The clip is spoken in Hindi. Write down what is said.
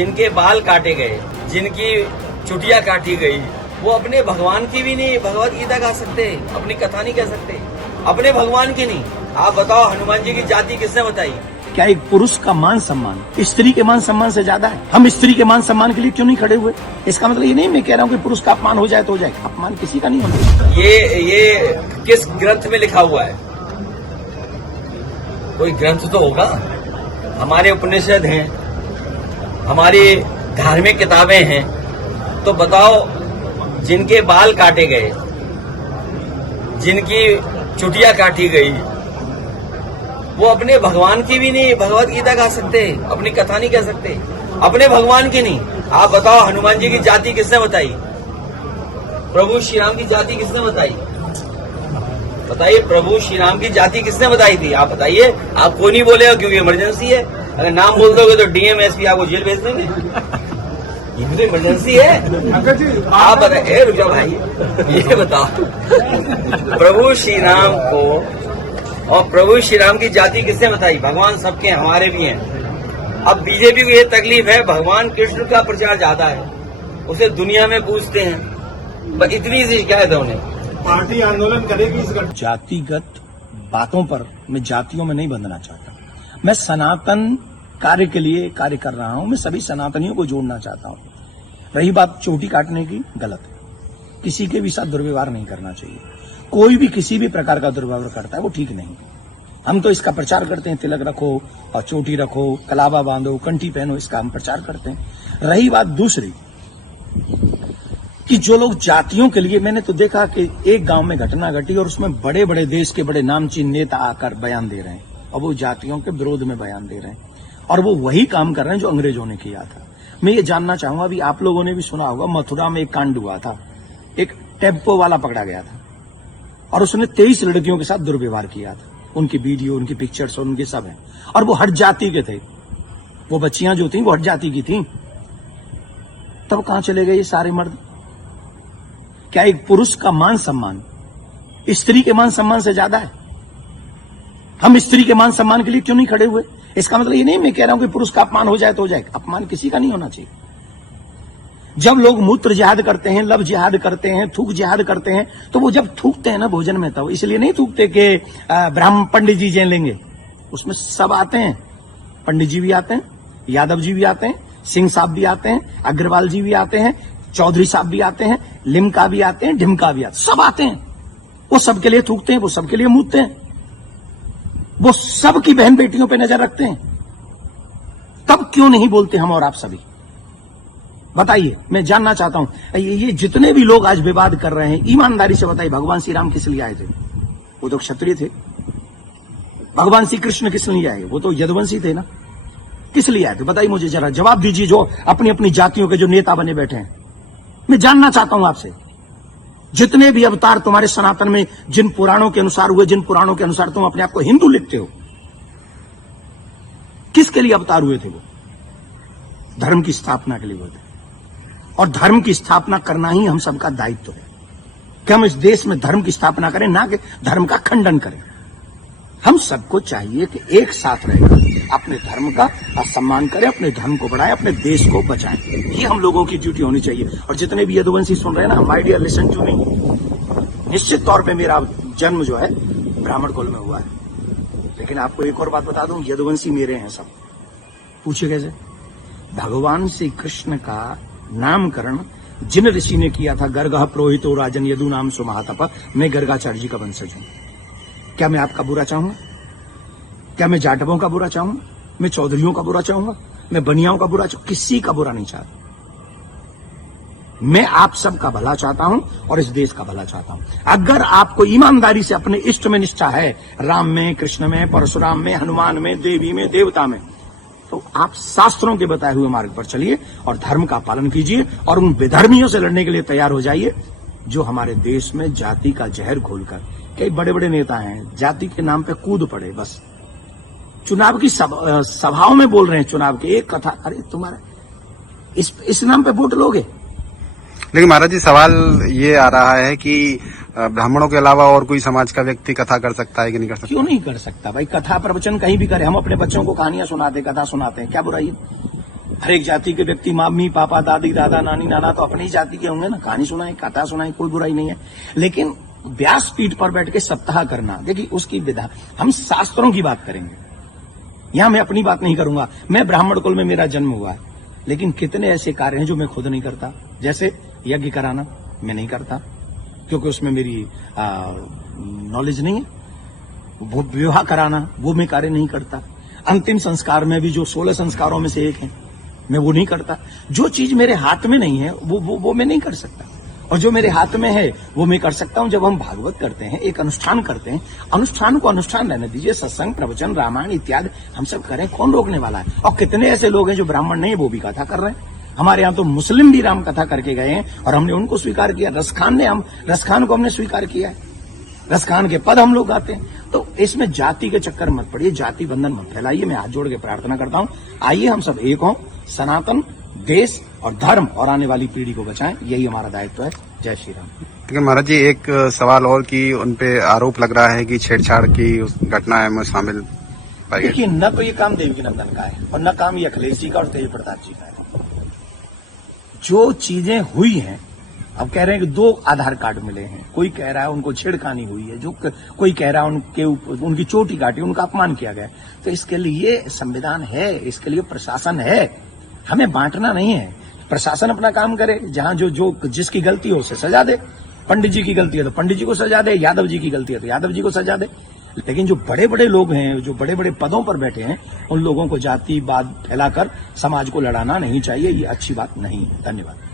जिनके बाल काटे गए, जिनकी चुटिया काटी गई, वो अपने भगवान की भी नहीं भगवत गीता गा सकते, अपनी कथा नहीं कह सकते, अपने भगवान की नहीं। आप बताओ, हनुमान जी की जाति किसने बताई? क्या एक पुरुष का मान सम्मान स्त्री के मान सम्मान से ज्यादा है? हम स्त्री के मान सम्मान के लिए क्यों नहीं खड़े हुए? इसका मतलब ये नहीं मैं कह रहा हूँ कि पुरुष का अपमान हो जाए तो हो जाए, अपमान किसी का नहीं होना। ये किस ग्रंथ में लिखा हुआ है? कोई ग्रंथ तो होगा। हमारे उपनिषद हैं, हमारी धार्मिक किताबें हैं। तो बताओ, जिनके बाल काटे गए, जिनकी चुटिया काटी गई, वो अपने भगवान की भी नहीं भगवत गीता गा सकते, अपनी कथा नहीं कह सकते, अपने भगवान की नहीं। आप बताओ, हनुमान जी की जाति किसने बताई? प्रभु श्री राम की जाति किसने बताई? बताइए, प्रभु श्री राम की जाति किसने बताई थी? आप बताइए। आप कोई नहीं बोलेगा क्योंकि इमरजेंसी है। अगर नाम बोल दोगे तो डीएम एसपी आपको जेल भेज देंगे। ये भी तो इमरजेंसी है। आप बताइए, रुक जाओ भाई, ये बताओ, प्रभु श्री राम को और प्रभु श्री राम की जाति किसने बताई? भगवान सबके, हमारे भी हैं। अब बीजेपी को ये तकलीफ है, भगवान कृष्ण का प्रचार ज्यादा है, उसे दुनिया में पूछते हैं, बस इतनी सी शिकायत है उन्हें। पार्टी आंदोलन करेगी इस जातिगत बातों पर मैं जातियों में नहीं बंधना चाहता। मैं सनातन कार्य के लिए कार्य कर रहा हूं। मैं सभी सनातनियों को जोड़ना चाहता हूं। रही बात चोटी काटने की, गलत है। किसी के भी साथ दुर्व्यवहार नहीं करना चाहिए। कोई भी किसी भी प्रकार का दुर्व्यवहार करता है वो ठीक नहीं। हम तो इसका प्रचार करते हैं, तिलक रखो और चोटी रखो, कलावा बांधो, कंठी पहनो, इसका हम प्रचार करते हैं। रही बात दूसरी कि जो लोग जातियों के लिए, मैंने तो देखा कि एक गांव में घटना घटी और उसमें बड़े बड़े देश के बड़े नामचीन नेता आकर बयान दे रहे हैं और वो जातियों के विरोध में बयान दे रहे हैं और वो वही काम कर रहे हैं जो अंग्रेजों ने किया था। मैं ये जानना चाहूंगा, अभी आप लोगों ने भी सुना होगा, मथुरा में एक कांड हुआ था। एक टेम्पो वाला पकड़ा गया था और उसने 23 लड़कियों के साथ दुर्व्यवहार किया था। उनकी वीडियो, उनकी पिक्चर्स और उनके सब हैं और वो हट जाति के थे। वो बच्चियां जो थी वो हट जाति की थी। तब कहां चले गए ये सारे मर्द? क्या एक पुरुष का मान सम्मान स्त्री के मान सम्मान से ज्यादा है? हम स्त्री के मान सम्मान के लिए क्यों नहीं खड़े हुए? इसका मतलब ये नहीं मैं कह रहा हूं कि पुरुष का अपमान हो जाए तो हो जाए, अपमान किसी का नहीं होना चाहिए। जब लोग मूत्र जिहाद करते हैं, लव जिहाद करते हैं, थूक जिहाद करते हैं, तो वो जब थूकते हैं ना भोजन में, तब इसलिए नहीं थूकते कि ब्राह्मण पंडित जी जे लेंगे। उसमें सब आते हैं, पंडित जी भी आते हैं, यादव जी भी आते हैं, सिंह साहब भी आते हैं, अग्रवाल जी भी आते हैं, चौधरी साहब भी आते हैं, लिमका भी आते हैं, ढिमका भी आते हैं, सब आते हैं। वो सबके लिए थूकते हैं, वो सबके लिए मूतते हैं, वो सबकी बहन बेटियों पे नजर रखते हैं। तब क्यों नहीं बोलते हम और आप सभी? बताइए, मैं जानना चाहता हूं। ये जितने भी लोग आज विवाद कर रहे हैं, ईमानदारी से बताइए, भगवान श्री राम किस लिए आए थे? वो तो क्षत्रिय थे। भगवान श्री कृष्ण किस लिए आए? वो तो यदुवंशी थे ना। किस लिए आए थे? बताइए मुझे, जरा जवाब दीजिए। जो अपनी अपनी जातियों के जो नेता बने बैठे हैं, मैं जानना चाहता हूं आपसे, जितने भी अवतार तुम्हारे सनातन में जिन पुराणों के अनुसार हुए, जिन पुराणों के अनुसार तुम अपने आप को हिंदू लिखते हो, किसके लिए अवतार हुए थे? वो धर्म की स्थापना के लिए हुए थे और धर्म की स्थापना करना ही हम सबका दायित्व है कि हम इस देश में धर्म की स्थापना करें, ना कि धर्म का खंडन करें। हम सबको चाहिए कि एक साथ रहकर अपने धर्म का सम्मान करें, अपने धर्म को बढ़ाएं, अपने देश को बचाएं। ये हम लोगों की ड्यूटी होनी चाहिए। और जितने भी यदुवंशी सुन रहे हैं ना, my dear listen to me, निश्चित तौर पे मेरा जन्म जो है ब्राह्मण कुल में हुआ है, लेकिन आपको एक और बात बता दूं, यदुवंशी मेरे हैं सब। पूछे कैसे? भगवान श्री कृष्ण का नामकरण जिन ऋषि ने किया था, गर्गः पुरोहितो राजन यदु नाम सुमहातप, मैं गर्गाचार्य जी का वंशज हूं। क्या मैं आपका बुरा चाहूंगा? क्या मैं जाटवों का बुरा चाहूंगा? मैं चौधरियों का बुरा चाहूंगा? मैं बनियाओं का बुरा चाहूंगा? किसी का बुरा नहीं चाहता। मैं आप सबका भला चाहता हूं और इस देश का भला चाहता हूं। अगर आपको ईमानदारी से अपने इष्ट में निष्ठा है, राम में, कृष्ण में, परशुराम में, हनुमान में, देवी में, देवता में, तो आप शास्त्रों के बताए हुए मार्ग पर चलिए और धर्म का पालन कीजिए और उन विधर्मियों से लड़ने के लिए तैयार हो जाइए जो हमारे देश में जाति का जहर घोलकर, कई बड़े बड़े नेता हैं, जाति के नाम पे कूद पड़े। बस चुनाव की सभाओं में बोल रहे हैं, चुनाव की एक कथा, अरे तुम्हारा इस नाम पे वोट लोगे? लेकिन महाराज जी, सवाल ये आ रहा है कि ब्राह्मणों के अलावा और कोई समाज का व्यक्ति कथा कर सकता है कि नहीं कर सकता? क्यों नहीं कर सकता भाई? कथा प्रवचन कहीं भी करे। हम अपने बच्चों को कहानियां सुनाते, कथा सुनाते हैं, क्या बुराई है? हर एक जाति के व्यक्ति मम्मी पापा दादी दादा नानी नाना तो अपनी ही जाति के होंगे ना। कहानी सुनाए कथा सुनाए कोई बुराई नहीं है, लेकिन व्यासपीठ पर बैठ के सप्ताह करना, देखिए उसकी विधा, हम शास्त्रों की बात करेंगे। यहां मैं अपनी बात नहीं करूंगा। मैं ब्राह्मण कुल में मेरा जन्म हुआ है, लेकिन कितने ऐसे कार्य हैं जो मैं खुद नहीं करता। जैसे यज्ञ कराना मैं नहीं करता, क्योंकि उसमें मेरी नॉलेज नहीं है। वो विवाह कराना वो मैं कार्य नहीं करता। अंतिम संस्कार में भी जो 16 संस्कारों में से एक है, मैं वो नहीं करता। जो चीज मेरे हाथ में नहीं है वो मैं नहीं कर सकता, और जो मेरे हाथ में है वो मैं कर सकता हूं। जब हम भागवत करते हैं, एक अनुष्ठान करते हैं, अनुष्ठान को अनुष्ठान रहने दीजिए। सत्संग प्रवचन रामायण इत्यादि हम सब करें, कौन रोकने वाला है। और कितने ऐसे लोग हैं जो ब्राह्मण नहीं है वो भी कथा कर रहे हैं। हमारे यहाँ तो मुस्लिम भी राम कथा करके गए हैं और हमने उनको स्वीकार किया। रसखान को हमने स्वीकार किया है, रसखान के पद हम लोग गाते हैं। तो इसमें जाति के चक्कर मत पड़िए, जाति बंधन मत फैलाइए। मैं हाथ जोड़ के प्रार्थना करता हूं, आइए हम सब एक हों, सनातन देश और धर्म और आने वाली पीढ़ी को बचाएं, यही हमारा दायित्व है। जय श्री राम। लेकिन महाराज जी एक सवाल और कि उनपे आरोप लग रहा है कि छेड़छाड़ की उस घटना में शामिल पाई गई। देखिए, न तो ये काम देवकी नंदन का है और न काम ये अखिलेश जी का और तेज प्रताप जी का है। जो चीजें हुई हैं, अब कह रहे हैं कि 2 आधार कार्ड मिले हैं। कोई कह रहा है उनको छेड़खानी हुई है, जो कोई कह रहा है उनकी चोटी काटी, उनका अपमान किया गया। तो इसके लिए संविधान है, इसके लिए प्रशासन है। हमें बांटना नहीं है। प्रशासन अपना काम करे, जहां जो जिसकी गलती हो उसे सजा दे। पंडित जी की गलती है तो पंडित जी को सजा दे, यादव जी की गलती है तो यादव जी को सजा दे। लेकिन जो बड़े बड़े लोग हैं, जो बड़े बड़े पदों पर बैठे हैं, उन लोगों को जातिवाद फैलाकर समाज को लड़ाना नहीं चाहिए। ये अच्छी बात नहीं है। धन्यवाद।